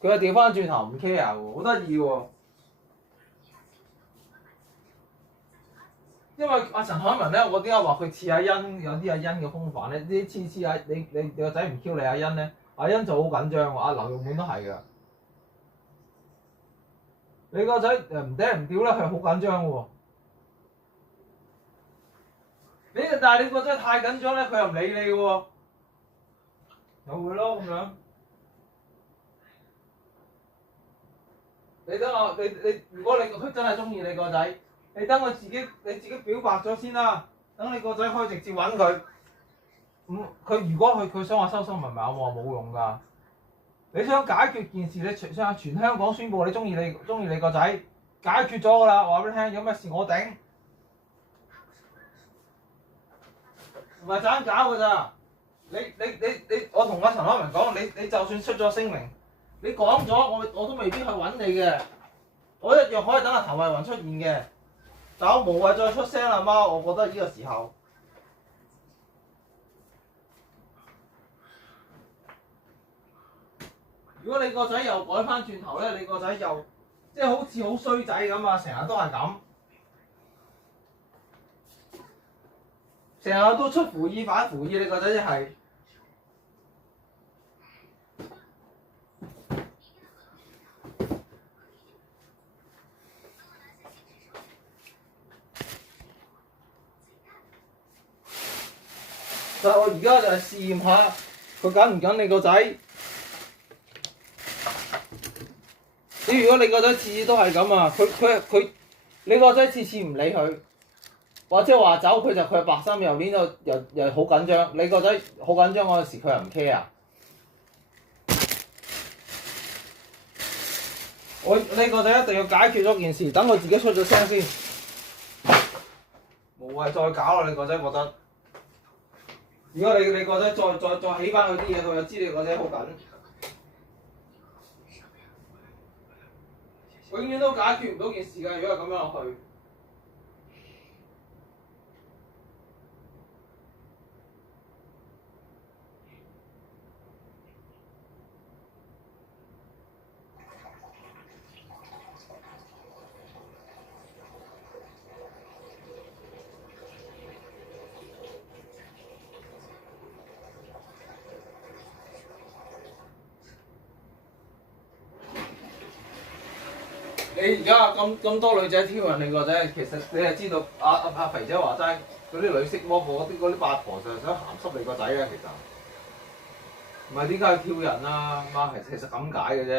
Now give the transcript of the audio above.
佢又調翻轉頭唔 care 喎，好得意喎。因為阿陳凱文咧，我點解話佢似阿欣，有啲阿欣嘅風範咧？啲似阿你個仔唔 Q 你阿欣咧，阿欣就好緊張喎。阿劉玉滿都係㗎。你個仔唔嗲唔吊咧，佢好緊張喎。但係你個仔太緊張咧，佢又唔理你嘅喎。又會咯咁樣。你等我，如果佢真係中意你個仔，你等佢你自己表白咗先啦。等你個仔可以直接揾佢。佢如果佢想話收收埋埋，我話冇用㗎。你想解決件事，你想全香港宣佈你中意你個仔，解決咗㗎啦。話俾你聽，有咩事我頂。唔係盞搞㗎咋？我同阿陳凱文講，你就算出咗聲明，你講咗我都未必去揾你嘅，我一樣可以等阿譚慧雲出現嘅，但我無謂再出聲啦媽，我覺得呢個時候。如果你個仔又改翻轉頭咧，你個仔又即係好似好衰仔咁啊，成日都係咁。成日都出乎意反乎意，你個仔真係。但係我而家就係試驗下佢緊唔緊你個仔。如果你個仔次次都係咁啊，你個仔次次唔理佢。或者話走佢就白心又面又好緊張，你個仔好緊張嗰陣時佢又唔 care。你個仔一定要解決咗件事，等佢自己出咗聲先，無謂再搞啦！你個仔覺得，如果你個仔再起翻佢啲嘢，佢就知你個仔好緊，永遠都解決唔到件事㗎。如果係咁樣落去。你而家咁多女仔挑釁你個仔，其實你係知道阿肥姐話齋嗰啲女色魔嗰啲八婆就係想鹹濕你個仔啊，其實唔係點解要挑人啊？媽係其實咁解嘅啫。